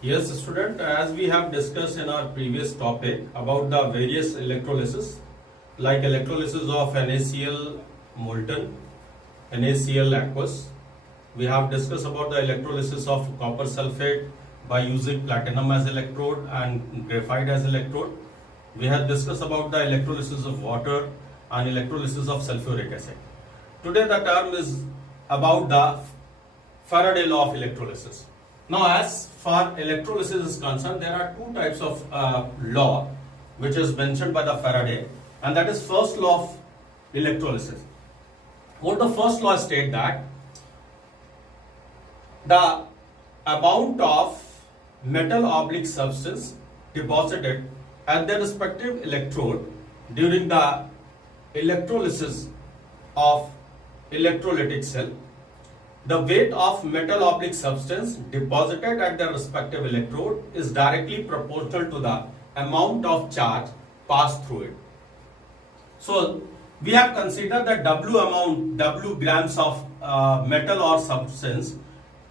Yes, student, as we have discussed in our previous topic about the various electrolysis, like electrolysis of NaCl molten, NaCl aqueous. We have discussed about the electrolysis of copper sulfate by using platinum as electrode and graphite as electrode. We have discussed about the electrolysis of water and electrolysis of sulfuric acid. Today the term is about the Faraday law of electrolysis. Now, as far electrolysis is concerned, there are two types of law which is mentioned by the Faraday, and that is first law of electrolysis. What the first law states that the amount of metal oblique substance deposited at their respective electrode during the electrolysis of electrolytic cell, the weight of metal oblique substance deposited at their respective electrode is directly proportional to the amount of charge passed through it. So we have considered the W grams of metal or substance.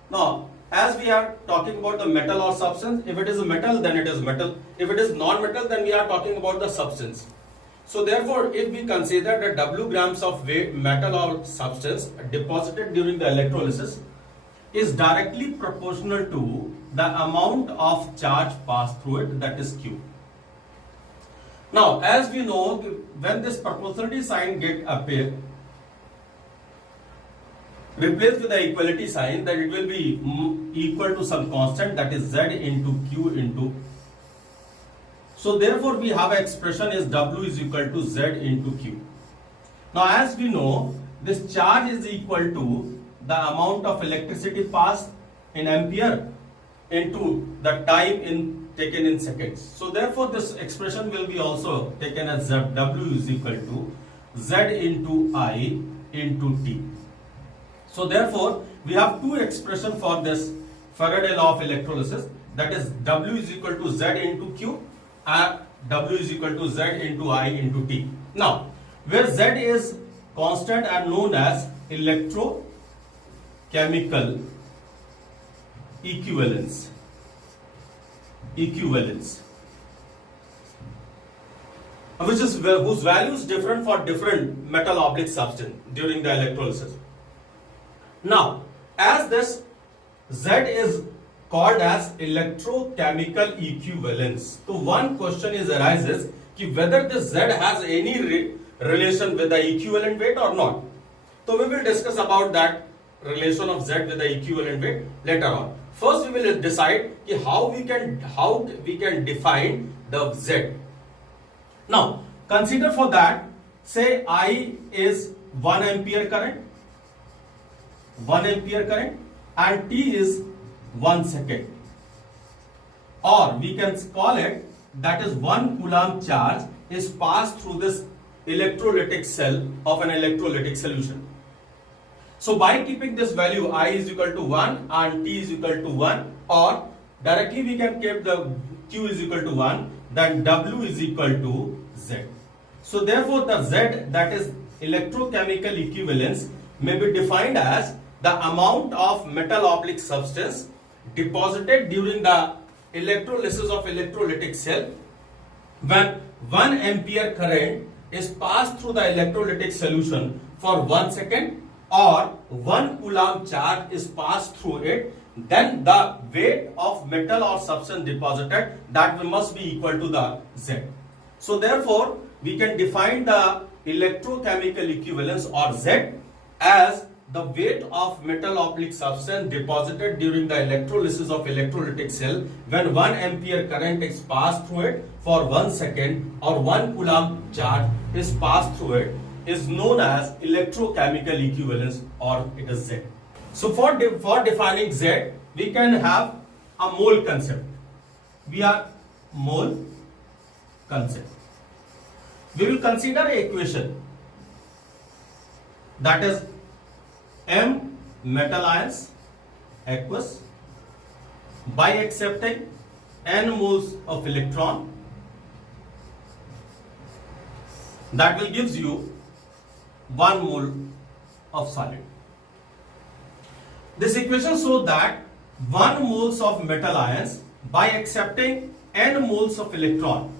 Now, as we are talking about the metal or substance, if it is a metal, then it is metal. If it is non-metal, then we are talking about the substance. So therefore, if we consider the W grams of weight, metal or substance deposited during the electrolysis is directly proportional to the amount of charge passed through it, that is Q. Now, as we know, when this proportionality sign appear, replaced with the equality sign, that it will be equal to some constant, that is Z into Q into. So therefore, we have an expression is W is equal to Z into Q. Now, as we know, this charge is equal to the amount of electricity passed in ampere into the time taken in seconds. So therefore, this expression will be also taken as W is equal to Z into I into T. So therefore, we have two expressions for this Faraday law of electrolysis, that is W is equal to Z into Q and W is equal to Z into I into T. Now, where Z is constant and known as electrochemical equivalence, whose value is different for different metal oblique substance during the electrolysis. Now, as this Z is called as electrochemical equivalence, so one question arises whether this Z has any relation with the equivalent weight or not. So we will discuss about that relation of Z with the equivalent weight later on. First, we will decide how we can define the Z. Now, consider for that, say I is 1 ampere current, and T is 1 second, or we can call it that is 1 coulomb charge is passed through this electrolytic cell of an electrolytic solution. So by keeping this value I is equal to 1 and T is equal to 1, or directly we can keep the Q is equal to 1, then W is equal to Z. So therefore, the Z, that is electrochemical equivalence, may be defined as the amount of metal oblique substance deposited during the electrolysis of electrolytic cell when 1 ampere current is passed through the electrolytic solution for 1 second, or 1 coulomb charge is passed through it, then the weight of metal or substance deposited, that must be equal to the Z. So therefore, we can define the electrochemical equivalence or Z as the weight of metal oblique substance deposited during the electrolysis of electrolytic cell when 1 ampere current is passed through it for 1 second, or 1 coulomb charge is passed through it, is known as electrochemical equivalence, or it is Z. So for defining Z, we can have a mole concept. We are mole concept. We will consider an equation, that is M metal ions aqueous by accepting N moles of electron, that will gives you 1 mole of solid. This equation shows that 1 moles of metal ions by accepting n moles of electron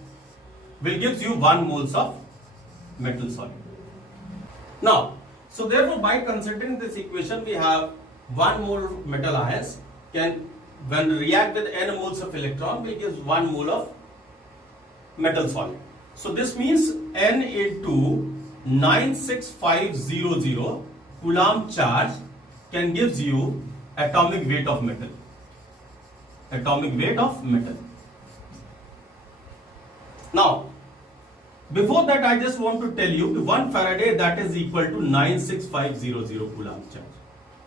will gives you 1 moles of metal solid. Now, so therefore by considering this equation, we have 1 mole metal ions can, when react with n moles of electron, will give 1 mole of metal solid. So this means n into 96500 Coulomb charge can gives you atomic weight of metal. Atomic weight of metal. Now, before that, I just want to tell you 1 Faraday, that is equal to 96500 Coulomb charge.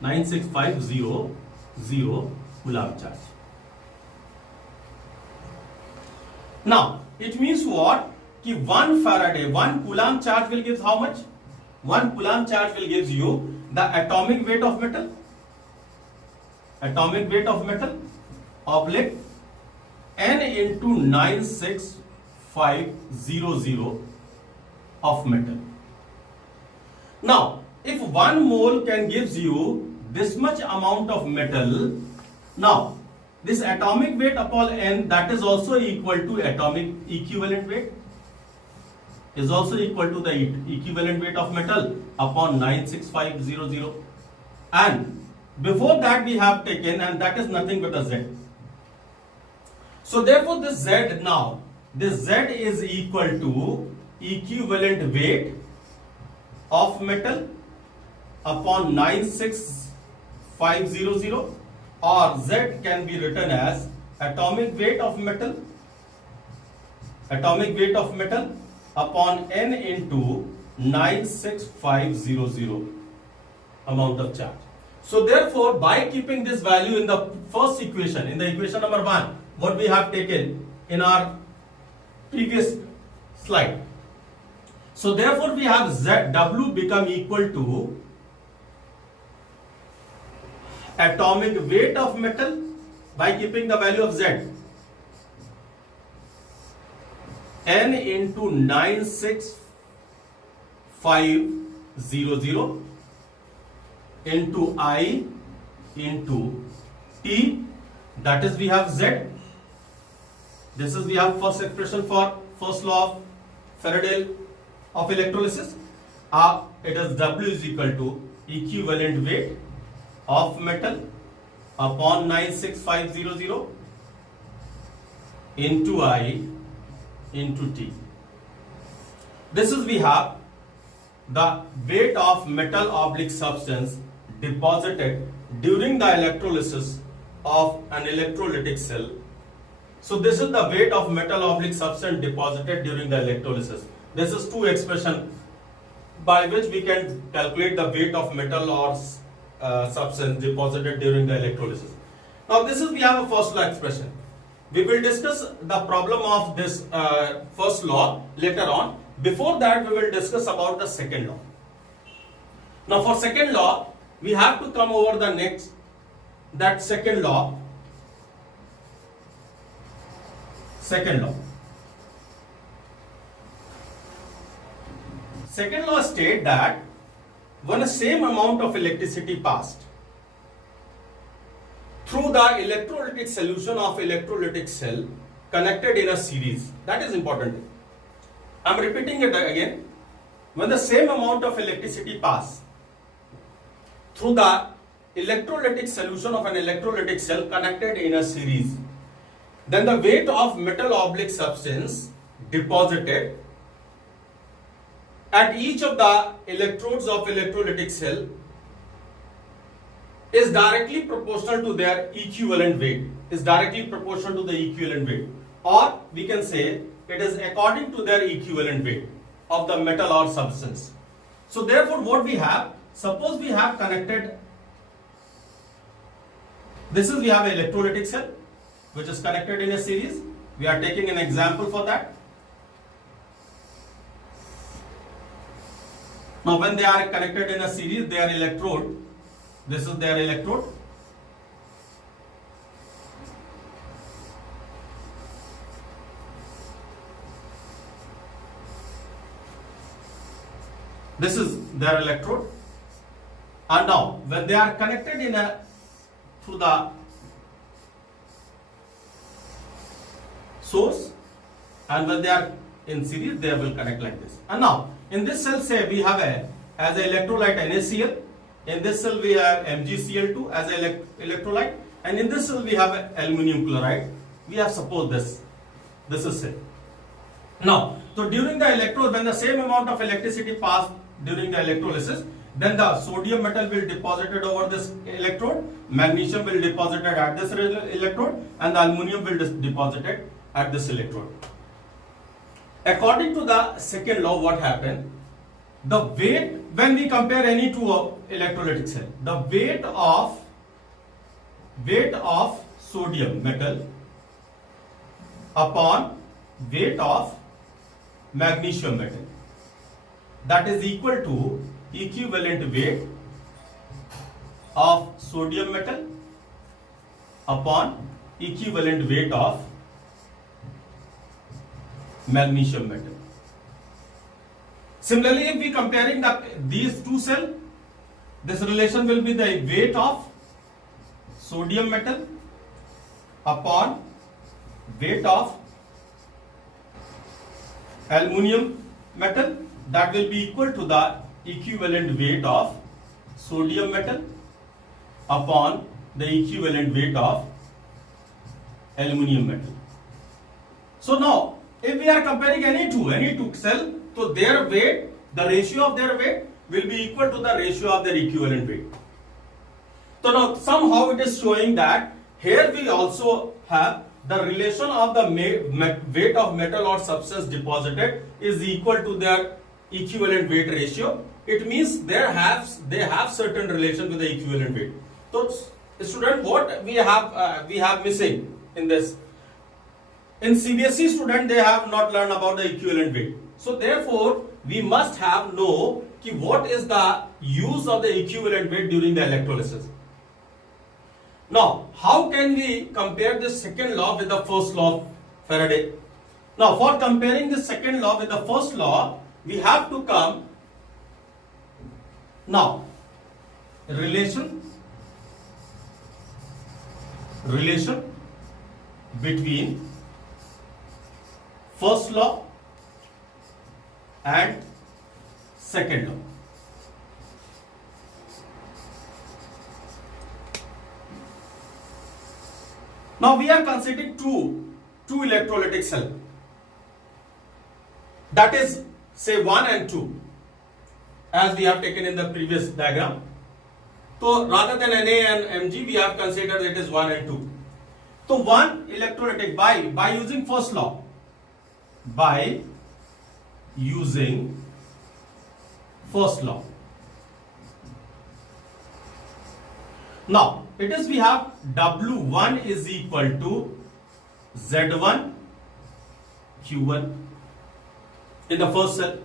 96500 Coulomb charge. Now, it means what? Ki 1 Faraday, 1 Coulomb charge will give how much? 1 Coulomb charge will give you the atomic weight of metal. Atomic weight of metal oblique n into 96500 of metal. Now, if 1 mole can gives you this much amount of metal, now this atomic weight upon n, that is also equal to atomic equivalent weight, is also equal to the equivalent weight of metal upon 96500. And before that we have taken, and that is nothing but a Z. So therefore this Z now, this Z is equal to equivalent weight of metal upon 96500, or Z can be written as atomic weight of metal, atomic weight of metal upon n into 96500 amount of charge. So therefore, by keeping this value in the first equation, in the equation number 1, what we have taken in our previous slide. So therefore, we have Z, W become equal to atomic weight of metal by keeping the value of Z, n into 96500 into I into T, that is we have Z. This is we have first expression for first law of Faraday of electrolysis. It is W is equal to equivalent weight of metal upon 96500 into I into T. This is we have the weight of metal oblique substance deposited during the electrolysis of an electrolytic cell. So this is the weight of metal oblique substance deposited during the electrolysis. This is two expression by which we can calculate the weight of metal or substance deposited during the electrolysis. Now this is we have a first law expression. We will discuss the problem of this first law later on. Before that, we will discuss about the second law. Now for second law, we have to come over the next, that second law. Second law. Second law states that when the same amount of electricity passed through the electrolytic solution of electrolytic cell connected in a series, that is important. I am repeating it again. When the same amount of electricity pass through the electrolytic solution of an electrolytic cell connected in a series, then the weight of metal oblique substance deposited at each of the electrodes of electrolytic cell is directly proportional to their equivalent weight, is directly proportional to the equivalent weight, or we can say it is according to their equivalent weight of the metal or substance. So therefore what we have, suppose we have connected, this is we have an electrolytic cell which is connected in a series. We are taking an example for that. Now when they are connected in a series, their electrode, this is their electrode. This is their electrode. And now when they are connected in a through the source, and when they are in series, they will connect like this. And now, in this cell, say we have as an electrolyte NaCl. In this cell, we have MgCl2 as an electrolyte, and in this cell, we have aluminum chloride. We have supposed this. This is it. Now, so during the electrode, when the same amount of electricity passed during the electrolysis, then the sodium metal will deposited over this electrode, magnesium will deposited at this electrode, and the aluminum will deposited at this electrode. According to the second law, what happened? The weight, when we compare any two electrolytic cell, the weight of sodium metal upon weight of magnesium metal, that is equal to equivalent weight of sodium metal upon equivalent weight of magnesium metal. Similarly, if we comparing these two cells, this relation will be the weight of sodium metal upon weight of aluminum metal, that will be equal to the equivalent weight of sodium metal upon the equivalent weight of aluminum metal. So now, if we are comparing any two cell, so their weight, the ratio of their weight will be equal to the ratio of their equivalent weight. So now somehow it is showing that here we also have the relation of the weight of metal or substance deposited is equal to their equivalent weight ratio. It means they have certain relation with the equivalent weight. So student, what we have missing in this? In CBSE student, they have not learned about the equivalent weight. So therefore, we must have know what is the use of the equivalent weight during the electrolysis. Now, how can we compare this second law with the first law of Faraday? Now, for comparing the second law with the first law, we have to come now relation between first law and second law. Now we are considering two electrolytic cells. That is, say 1 and 2, as we have taken in the previous diagram. So rather than Na and Mg, we have considered it is 1 and 2. So one electrolytic by using first law. By using first law. Now, it is we have W1 is equal to Z1 Q1 in the first cell.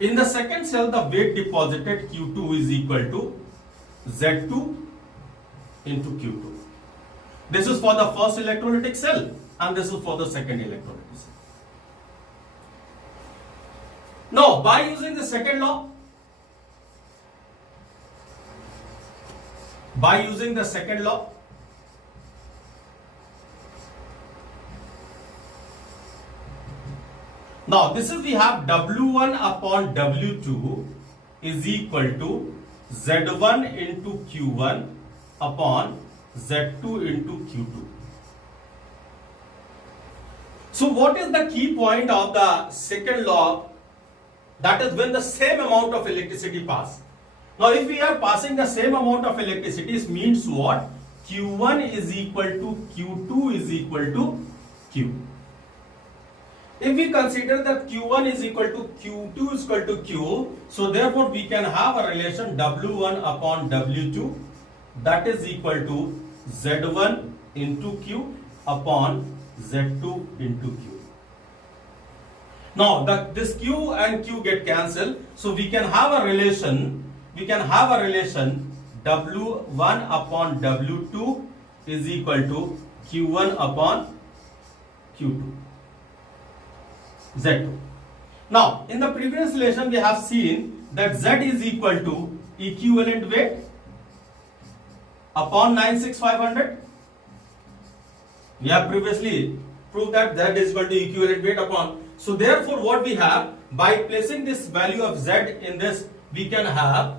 In the second cell, the weight deposited Q2 is equal to Z2 into Q2. This is for the first electrolytic cell and this is for the second electrolytic cell. Now, by using the second law, now this is we have W1 upon W2 is equal to Z1 into Q1 upon Z2 into Q2. So what is the key point of the second law? That is when the same amount of electricity pass. Now if we are passing the same amount of electricity, it means what? Q1 is equal to Q2 is equal to Q. If we consider that Q1 is equal to Q2 is equal to Q, so therefore we can have a relation W1 upon W2, that is equal to Z1 into Q upon Z2 into Q. Now this Q and Q get cancelled, so we can have a relation. W1 upon W2 is equal to Q1 upon Q2 Z2. Now in the previous relation we have seen that Z is equal to equivalent weight upon 96500. We have previously prove that Z is equal to equivalent weight upon. So therefore what we have, by placing this value of Z in this, we can have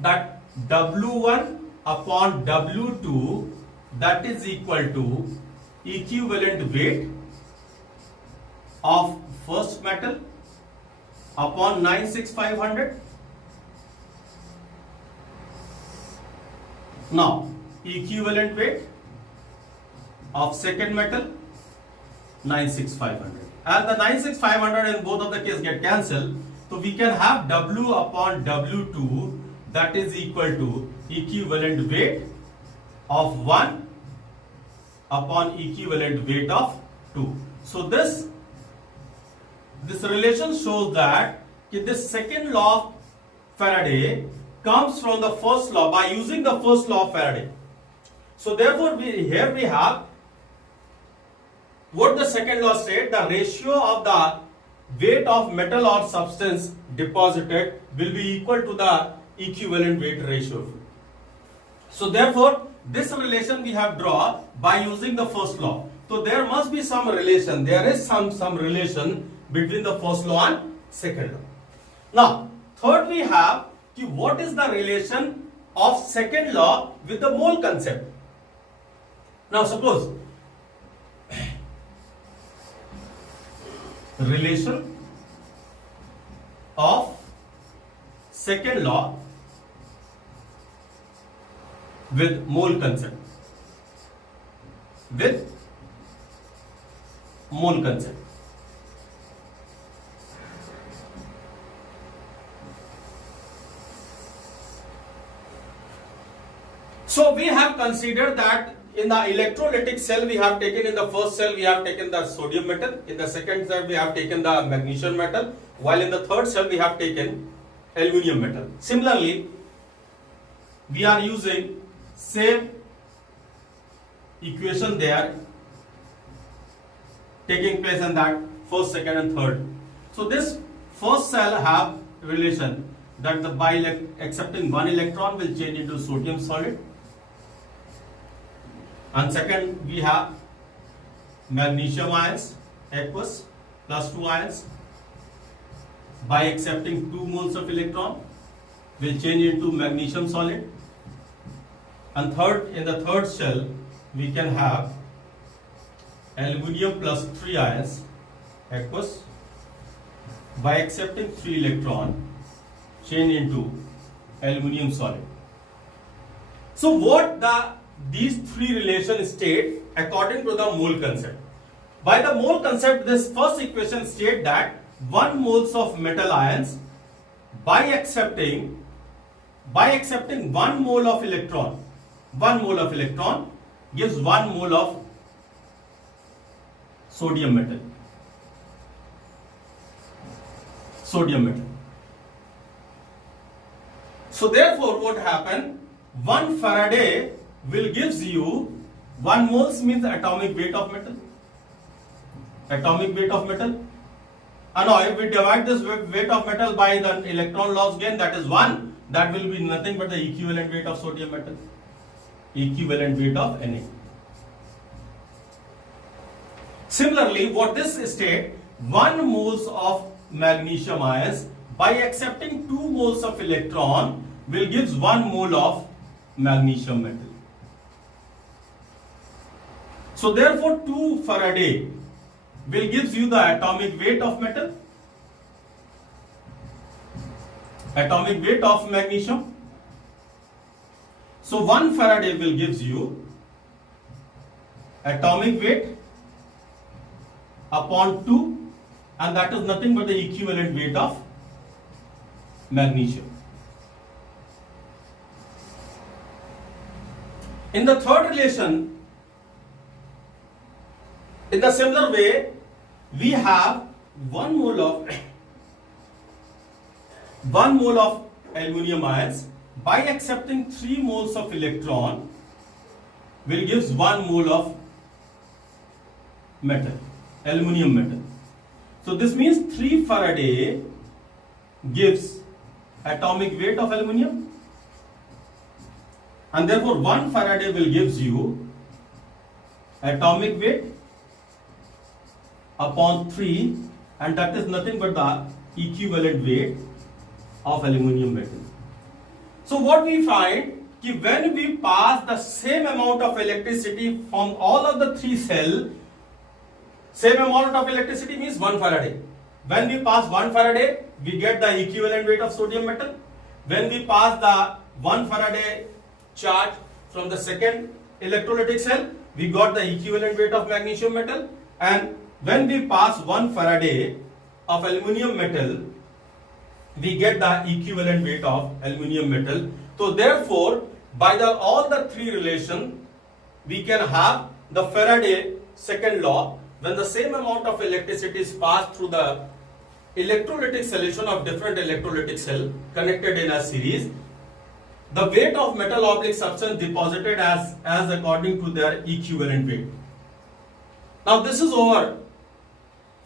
that W1 upon W2, that is equal to equivalent weight of first metal upon 96500. Now equivalent weight of second metal 96500. As the 96500 in both of the cases get cancelled, so we can have W upon W2, that is equal to equivalent weight of 1 upon equivalent weight of 2. So this relation shows that this second law of Faraday comes from the first law by using the first law of Faraday. So therefore here we have what the second law said, the ratio of the weight of metal or substance deposited will be equal to the equivalent weight ratio. So therefore this relation we have drawn by using the first law. So there must be some relation, there is some relation between the first law and second law. Now third we have what is the relation of second law with the mole concept. Now suppose relation of second law with mole concept. With mole concept. So we have considered that in the electrolytic cell we have taken, in the first cell we have taken the sodium metal, in the second cell we have taken the magnesium metal, while in the third cell we have taken aluminum metal. Similarly, we are using same equation there taking place in that first, second and third. So this first cell have relation that the by accepting one electron will change into sodium solid, and second we have magnesium ions aqueous plus 2 ions by accepting 2 moles of electron will change into magnesium solid, and third, in the third cell we can have aluminium plus 3 ions aqueous by accepting 3 electron change into aluminium solid. So what these three relations state according to the mole concept. By the mole concept, this first equation states that 1 moles of metal ions by accepting 1 mole of electron, 1 mole of electron gives 1 mole of sodium metal. So therefore what happened, 1 Faraday will gives you 1 moles means atomic weight of metal. And now if we divide this weight of metal by the electron loss gain, that is 1, that will be nothing but the equivalent weight of sodium metal, equivalent weight of Na. Similarly, what this state, 1 moles of magnesium ions by accepting 2 moles of electron will gives 1 mole of magnesium metal. So therefore 2 Faraday will gives you the atomic weight of metal, atomic weight of magnesium. So 1 Faraday will gives you atomic weight upon 2, and that is nothing but the equivalent weight of magnesium. In the third relation, in the similar way, we have 1 mole of aluminium ions by accepting 3 moles of electron will gives 1 mole of metal, aluminium metal. So this means 3 Faraday gives atomic weight of aluminium, and therefore 1 Faraday will gives you atomic weight upon 3, and that is nothing but the equivalent weight of aluminum metal. So what we find, कि when we pass the same amount of electricity from all of the 3 cells, same amount of electricity means 1 Faraday. When we pass 1 Faraday, we get the equivalent weight of sodium metal. When we pass the 1 Faraday charge from the second electrolytic cell, we got the equivalent weight of magnesium metal. And when we pass 1 Faraday of aluminum metal, we get the equivalent weight of aluminum metal. So therefore, by all the 3 relations, we can have the Faraday second law. When the same amount of electricity is passed through the electrolytic solution of different electrolytic cell connected in a series, the weight of metal oblique substance deposited as according to their equivalent weight. Now this is over.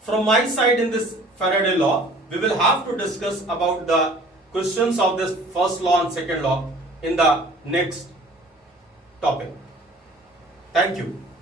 From my side in this Faraday law, we will have to discuss about the questions of this first law and second law in the next topic. Thank you.